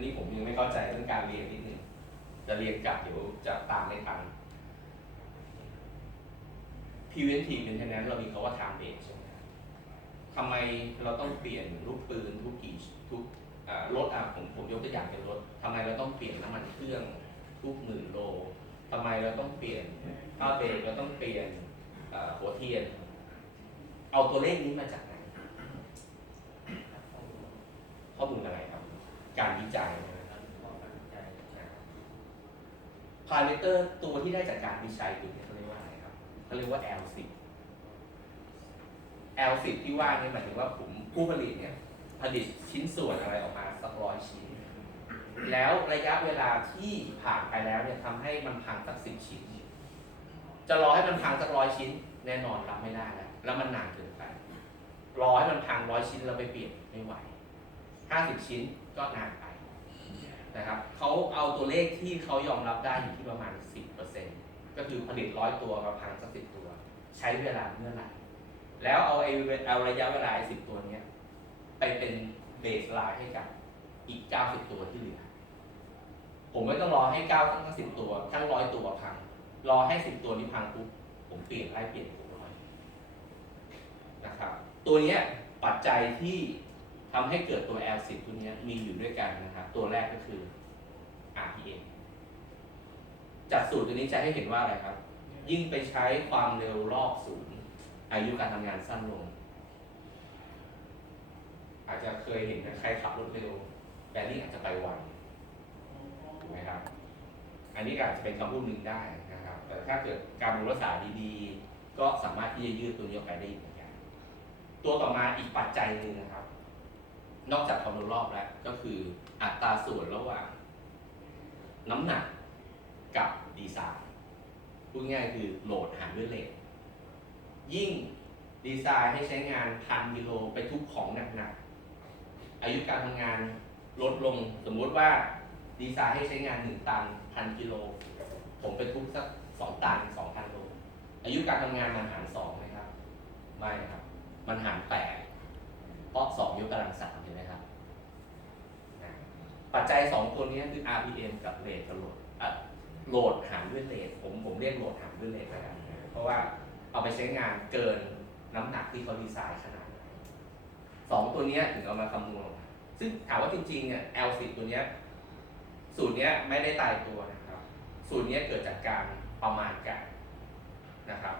นนี้ผมยังไม่เข้าใจเรื่องการเรียนนิดนึงจะเรียนกลับเดี๋ยวจะตามไม่ทัน preventive maintenance เรามีคาว่า time base ใช่ไหมทำไมเราต้องเปลี่ยนลูกปืนทุกกี่ทุกรถอะผมผมยกตัวอย่างเป็นรถทำไมเราต้องเปลี่ยนน้ำมันเครื่องทุกหมื่นโลทำไมเราต้องเปลี่ยนผ้าเบรกเราต้องเปลี่ยนอ่าหัวเทียน เอาตัวเลขนี้มาจากไหน ข้อมูลอะไรครับ จัยพารามิเตอร์ตัวที่ได้จากการวิจัยตัวนี้เขาเรียกว่าอะไรครับเขาเรียกว่า L10 L10 ที่ว่านี่หมายถึงว่าผมผู้ผลิตเนี่ยผลิตชิ้นส่วนอะไรออกมาสักร้อยชิ้น แล้วระยะเวลาที่ผ่านไปแล้วเนี่ยทำให้มันพังสักสิบชิ้น จะรอให้มันพังสักร้อยชิ้น แน่นอนรับไม่ได้แล้วแล้วมันนานเกินไป รอให้มันพังร้อยชิ้นแล้วไปเปลี่ยนไม่ไหวห้าสิบชิ้นก็นานไป นะครับเขาเอาตัวเลขที่เขายอมรับได้อยู่ที่ประมาณสิบเปอร์เซ็นก็คือผลิตร้อยตัวมาพังสักสิบตัว ใช้เวลาเมื่อไหร่ แล้วเอาไอ้เอาระยะเวลาสิบตัวนี้ไปเป็นเบสไลน์ให้กับอีกเก้าสิบตัวที่เหลือ ผมไม่ต้องรอให้เก้าทั้งสิบตัว ทั้งร้อยตัวพัง รอให้สิบตัวนี้พังปุ๊บผมเปลี่ยนไล่เปลี่ยนตัวใหม่นะครับ ตัวนี้ปัจจัยที่ ทำให้เกิดตัว L10 ตัวเนี้ยมีอยู่ด้วยกันนะครับ ตัวแรกก็คือ RPM จากสูตรตัวนี้จะให้เห็นว่าอะไรครับ ยิ่งไปใช้ความเร็วรอบสูงอายุการทำงานสั้นลง อาจจะเคยเห็นใครขับรถเร็ว แต่นี่อาจจะไปไวถูกไหมครับ อันนี้ก็อาจจะเป็นคำพูดหนึ่งได้นะครับ แต่ถ้าเกิดการรักษาดีๆ ก็สามารถที่จะยืดตัวนี้ออกไปได้อีกเหมือนกันตัวต่อมาอีกปัจจัยหนึ่งนะครับ นอกจากความร็วรอบแล้ว ก็คืออัตราส่วนระหว่าง น้ำหนักกับดีไซน์พูดง่ายคือโหลดหารด้วยเลทยิ่งดีไซน์ให้ใช้งานพันกิโลไปทุกของหนักๆ อายุการทำงานลดลงสมมุติว่าดีไซน์ให้ใช้งานหนึ่งตันพันกิโล ผมไปทุกสักสองตันสองพันโล อายุการทำงานมันหารสองไหมครับ ไม่ครับ มันหารแปด ยกกำลังสามเห็นไหมครับ ปัจจัยสองตัวนี้คือ RPM กับเรทกับโหลดอะโหลดหารด้วยเรทผมผมเรียกโหลดหารด้วยเรทแล้วกันเพราะว่าเอาไปใช้งานเกินน้ำหนักที่เขาดีไซน์ขนาดไหนสองตัวนี้ถึงเอามาคำนวณ ซึ่งถามว่าจริงๆเนี่ย L10 ตัวนี้สูตรเนี้ยไม่ได้ตายตัวนะครับ สูตรเนี้ยเกิดจากการประมาณการนะครับ